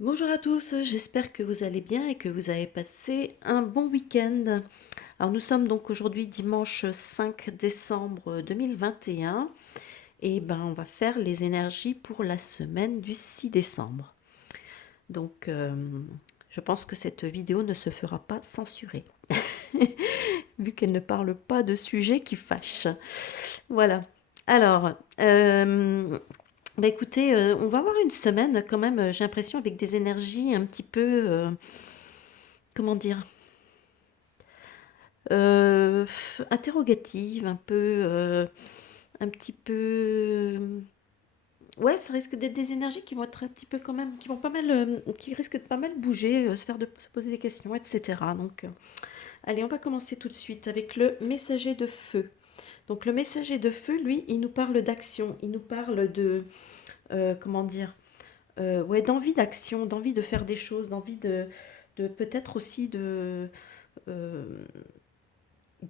Bonjour à tous, j'espère que vous allez bien et que vous avez passé un bon week-end. Alors nous sommes donc aujourd'hui dimanche 5 décembre 2021 et ben on va faire les énergies pour la semaine du 6 décembre. Donc je pense que cette vidéo ne se fera pas censurer vu qu'elle ne parle pas de sujets qui fâchent. Voilà. Alors, bah écoutez, on va avoir une semaine quand même, j'ai l'impression avec des énergies un petit peu, comment dire? Heu, interrogatives, un petit peu, ouais, ça risque d'être des énergies qui vont être un petit peu quand même qui vont pas mal, qui risquent de pas mal bouger, se poser des questions et cetera. Donc, allez, on va commencer tout de suite avec le messager de feu. Donc le messager de feu, lui, il nous parle d'action, il nous parle de, comment dire? Ouais, d'envie d'action, d'envie de faire des choses, d'envie de peut-être aussi heu,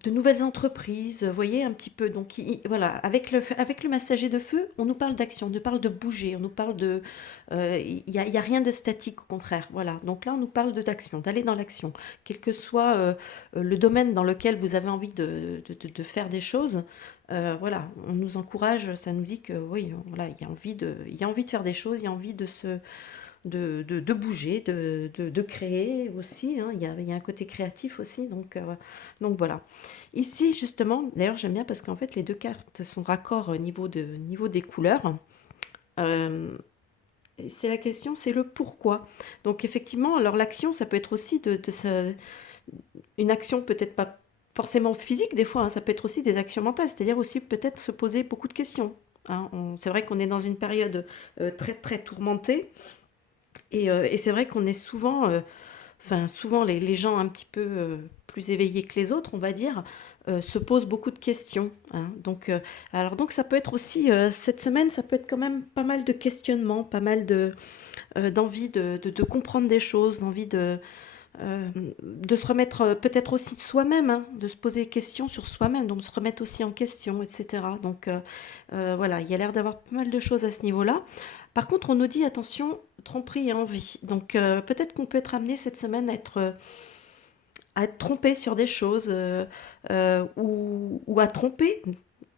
de nouvelles entreprises, vous voyez un petit peu. Donc voilà, avec le messager de feu, on nous parle d'action, on nous parle de bouger, on nous parle de... il y a rien de statique, au contraire. Voilà, donc là, on nous parle d'action, d'aller dans l'action. Quel que soit le domaine dans lequel vous avez envie de faire des choses, voilà, on nous encourage, ça nous dit que oui, voilà, il y a envie de faire des choses, il y a envie de bouger, de créer aussi, hein. Il y a un côté créatif aussi, donc voilà. Ici, justement, d'ailleurs, j'aime bien parce qu'en fait, les deux cartes sont raccords au niveau des couleurs. Euh, c'est la question, c'est le pourquoi. Donc, effectivement, alors l'action, ça peut être aussi une action peut-être pas forcément physique, des fois, hein, ça peut être aussi des actions mentales, c'est-à-dire aussi peut-être se poser beaucoup de questions, hein. C'est vrai qu'on est dans une période très, très tourmentée. Et c'est vrai qu'on est souvent, enfin souvent les gens un petit peu plus éveillés que les autres, on va dire, se posent beaucoup de questions, hein. Donc ça peut être aussi, cette semaine, ça peut être quand même pas mal de questionnements, pas mal d'envie de comprendre des choses, de se remettre peut-être aussi de soi-même, hein, de se poser des questions sur soi-même, donc de se remettre aussi en question, etc. Voilà, il y a l'air d'avoir pas mal de choses à ce niveau-là. Par contre, on nous dit attention, tromperie et envie. Donc peut-être qu'on peut être amené cette semaine à être trompé sur des choses ou à tromper.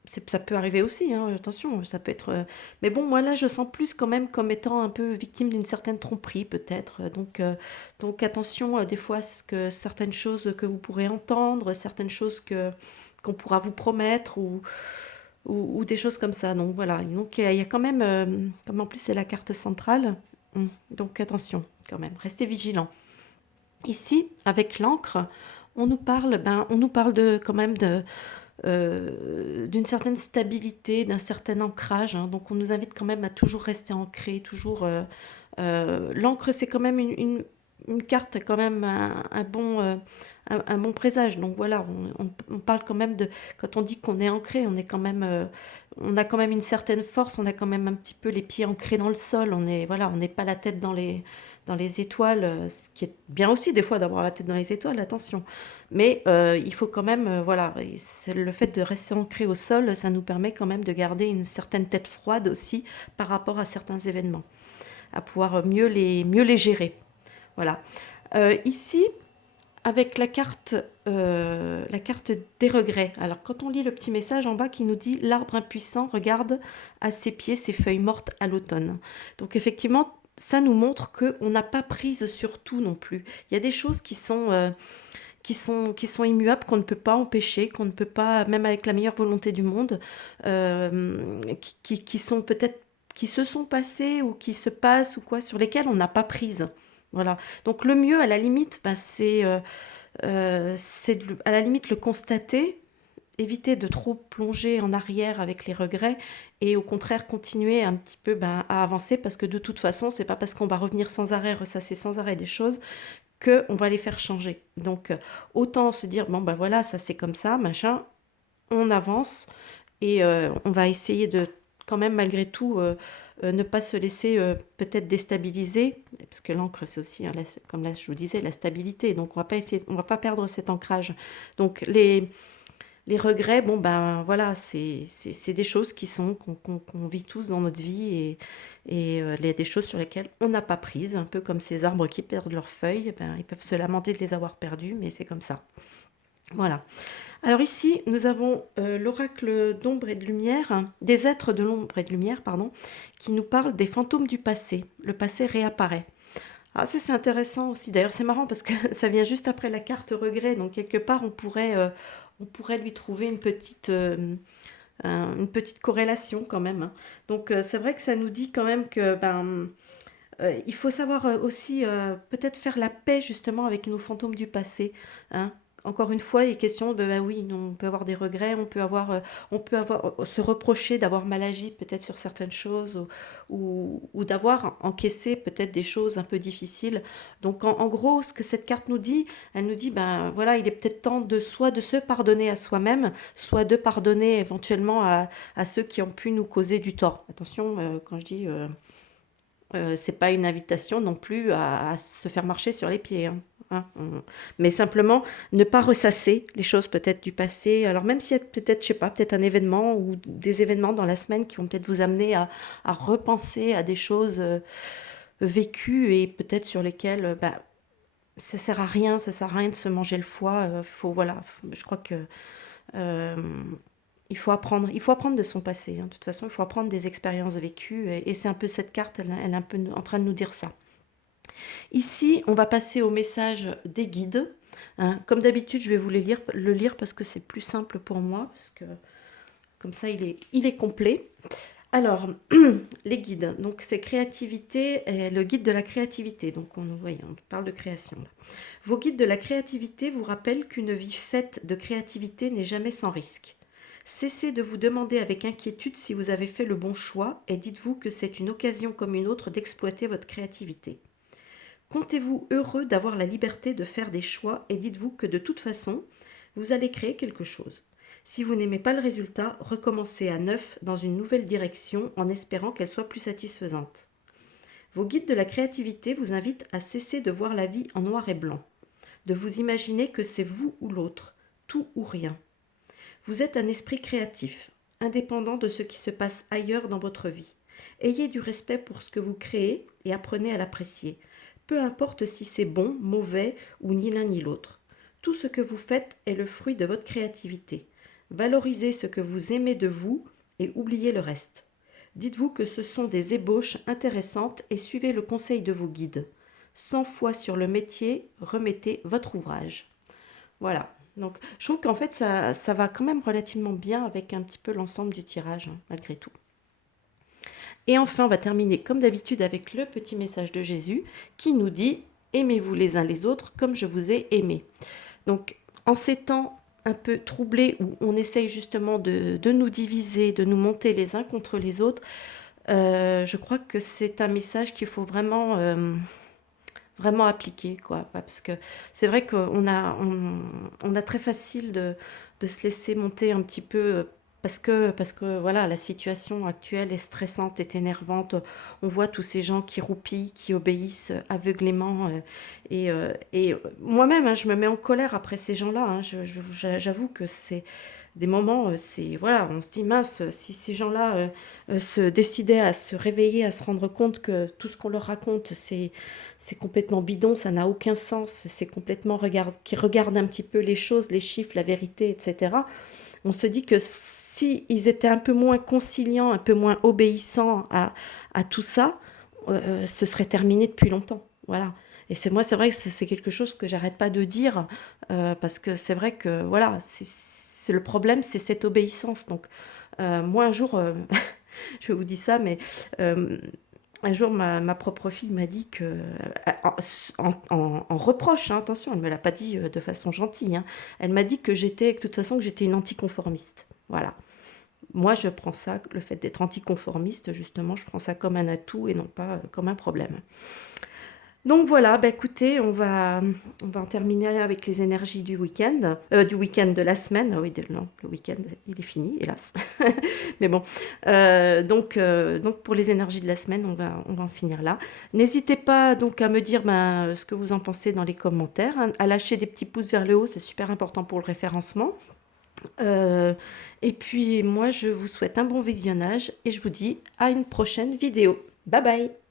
Ça peut arriver aussi, hein, attention, ça peut être... Mais bon, moi là, je sens plus quand même comme étant un peu victime d'une certaine tromperie, peut-être. Donc attention, des fois, à ce que certaines choses que vous pourrez entendre, certaines choses qu'on pourra vous promettre ou des choses comme ça. Donc voilà, donc il y a quand même, comme en plus c'est la carte centrale, donc attention quand même, restez vigilants. Ici, avec l'encre, on nous parle de quand même d'une certaine stabilité, d'un certain ancrage, hein. Donc on nous invite quand même à toujours rester ancré, toujours. L'encre, c'est quand même une carte, quand même un bon présage. Donc voilà, on parle quand même de... Quand on dit qu'on est ancré, on est quand même... on a quand même une certaine force, on a quand même un petit peu les pieds ancrés dans le sol. Voilà, on n'est pas la tête dans les étoiles, ce qui est bien aussi des fois d'avoir la tête dans les étoiles, attention. Mais il faut quand même, voilà, c'est le fait de rester ancré au sol, ça nous permet quand même de garder une certaine tête froide aussi par rapport à certains événements, à pouvoir mieux les gérer. Voilà. Ici, avec la carte des regrets. Alors, quand on lit le petit message en bas qui nous dit l'arbre impuissant regarde à ses pieds ses feuilles mortes à l'automne. Donc, effectivement, ça nous montre qu'on n'a pas prise sur tout non plus. Il y a des choses qui sont immuables, qu'on ne peut pas empêcher, qu'on ne peut pas, même avec la meilleure volonté du monde, qui sont peut-être, qui se sont passées ou qui se passent ou quoi, sur lesquelles on n'a pas prise. Voilà. Donc le mieux, à la limite, ben, à la limite le constater, éviter de trop plonger en arrière avec les regrets et au contraire continuer un petit peu ben, à avancer parce que de toute façon, c'est pas parce qu'on va revenir sans arrêt, ressasser sans arrêt des choses qu'on va les faire changer. Donc, autant se dire, bon, ben voilà, ça c'est comme ça, machin, on avance et on va essayer de, quand même, malgré tout, ne pas se laisser peut-être déstabiliser, parce que l'encre, c'est aussi, hein, comme là je vous disais, la stabilité. Donc, on va pas perdre cet ancrage. Donc, Les regrets, bon ben voilà, c'est des choses qu'on vit tous dans notre vie des choses sur lesquelles on n'a pas prise, un peu comme ces arbres qui perdent leurs feuilles, eh ben, ils peuvent se lamenter de les avoir perdues, mais c'est comme ça. Voilà. Alors ici, nous avons l'oracle d'ombre et de lumière, des êtres de l'ombre et de lumière, pardon, qui nous parlent des fantômes du passé. Le passé réapparaît. Ah, ça c'est intéressant aussi. D'ailleurs, c'est marrant parce que ça vient juste après la carte regret. Donc quelque part, on pourrait lui trouver une petite corrélation quand même, hein. Donc c'est vrai que ça nous dit quand même que il faut savoir aussi peut-être faire la paix justement avec nos fantômes du passé, hein. Encore une fois, il est question de, bah oui, on peut avoir des regrets, on peut avoir, se reprocher d'avoir mal agi peut-être sur certaines choses ou d'avoir encaissé peut-être des choses un peu difficiles. Donc en gros, ce que cette carte nous dit, elle nous dit, ben voilà, il est peut-être temps de soit de se pardonner à soi-même, soit de pardonner éventuellement à ceux qui ont pu nous causer du tort. Attention, quand je dis c'est pas une invitation non plus à se faire marcher sur les pieds, hein. Hein, mais simplement ne pas ressasser les choses peut-être du passé. Alors même s'il y a peut-être, je sais pas, peut-être un événement ou des événements dans la semaine qui vont peut-être vous amener à repenser à des choses vécues et peut-être sur lesquelles ça sert à rien de se manger le foie. Je crois que euh, il faut apprendre de son passé, hein. De toute façon, il faut apprendre des expériences vécues. Et c'est un peu cette carte, elle est un peu en train de nous dire ça. Ici, on va passer au message des guides, hein. Comme d'habitude, je vais vous le lire parce que c'est plus simple pour moi, parce que comme ça, il est complet. Alors, les guides, donc c'est créativité, et le guide de la créativité. Donc, on parle de création là. Vos guides de la créativité vous rappellent qu'une vie faite de créativité n'est jamais sans risque. Cessez de vous demander avec inquiétude si vous avez fait le bon choix et dites-vous que c'est une occasion comme une autre d'exploiter votre créativité. Comptez-vous heureux d'avoir la liberté de faire des choix et dites-vous que de toute façon, vous allez créer quelque chose. Si vous n'aimez pas le résultat, recommencez à neuf dans une nouvelle direction en espérant qu'elle soit plus satisfaisante. Vos guides de la créativité vous invitent à cesser de voir la vie en noir et blanc, de vous imaginer que c'est vous ou l'autre, tout ou rien. Vous êtes un esprit créatif, indépendant de ce qui se passe ailleurs dans votre vie. Ayez du respect pour ce que vous créez et apprenez à l'apprécier. Peu importe si c'est bon, mauvais ou ni l'un ni l'autre. Tout ce que vous faites est le fruit de votre créativité. Valorisez ce que vous aimez de vous et oubliez le reste. Dites-vous que ce sont des ébauches intéressantes et suivez le conseil de vos guides. 100 fois sur le métier, remettez votre ouvrage. Voilà. Donc, je trouve qu'en fait, ça va quand même relativement bien avec un petit peu l'ensemble du tirage, hein, malgré tout. Et enfin, on va terminer comme d'habitude avec le petit message de Jésus qui nous dit « Aimez-vous les uns les autres comme je vous ai aimé ». Donc, en ces temps un peu troublés où on essaye justement de nous diviser, de nous monter les uns contre les autres, je crois que c'est un message qu'il faut vraiment appliquer, quoi. Parce que c'est vrai on a très facile de se laisser monter un petit peu parce que voilà, la situation actuelle est stressante, est énervante. On voit tous ces gens qui roupillent, qui obéissent aveuglément. Et moi-même, hein, je me mets en colère après ces gens-là, hein. J'avoue que c'est des moments, voilà, on se dit mince, si ces gens-là se décidaient à se réveiller, à se rendre compte que tout ce qu'on leur raconte, c'est complètement bidon, ça n'a aucun sens, c'est complètement qui regardent un petit peu les choses, les chiffres, la vérité, etc. On se dit que si ils étaient un peu moins conciliants, un peu moins obéissants à tout ça, ce serait terminé depuis longtemps. Voilà. Et c'est vrai que c'est quelque chose que j'arrête pas de dire parce que c'est vrai que voilà, c'est le problème, c'est cette obéissance. Donc moi un jour, je vous dis ça, mais un jour, ma propre fille m'a dit que, en reproche, hein, attention, elle ne me l'a pas dit de façon gentille, hein, elle m'a dit que de toute façon, que j'étais une anticonformiste. Voilà. Moi, je prends ça, le fait d'être anticonformiste, justement, je prends ça comme un atout et non pas comme un problème. Donc voilà, bah écoutez, on va en terminer avec les énergies du week-end de la semaine. Ah oui, non, le week-end, il est fini, hélas. Mais bon, donc pour les énergies de la semaine, on va en finir là. N'hésitez pas donc à me dire ce que vous en pensez dans les commentaires, hein, à lâcher des petits pouces vers le haut, c'est super important pour le référencement. Euh, et puis moi, je vous souhaite un bon visionnage et je vous dis à une prochaine vidéo. Bye bye!